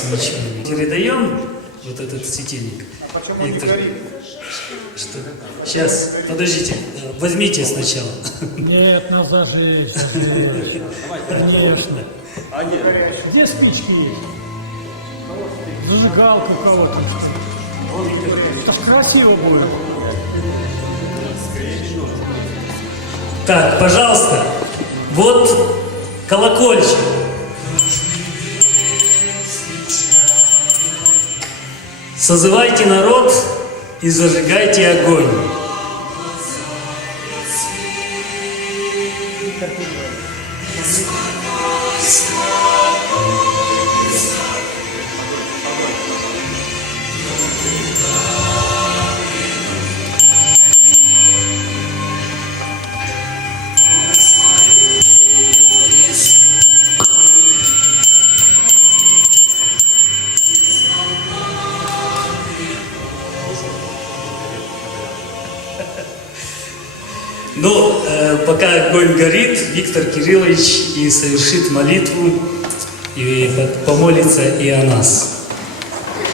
кажется, ничего не передаем вот этот светильник. Виктор, что? Сейчас, подождите, возьмите сначала. Нет, нас зажечь. Конечно. Где спички есть? Зажигалка кого-то. Это ж красиво будет. Так, пожалуйста, вот колокольчик. Созывайте народ и зажигайте огонь. Ну, пока огонь горит, Виктор Кириллович и совершит молитву, и помолится и о нас.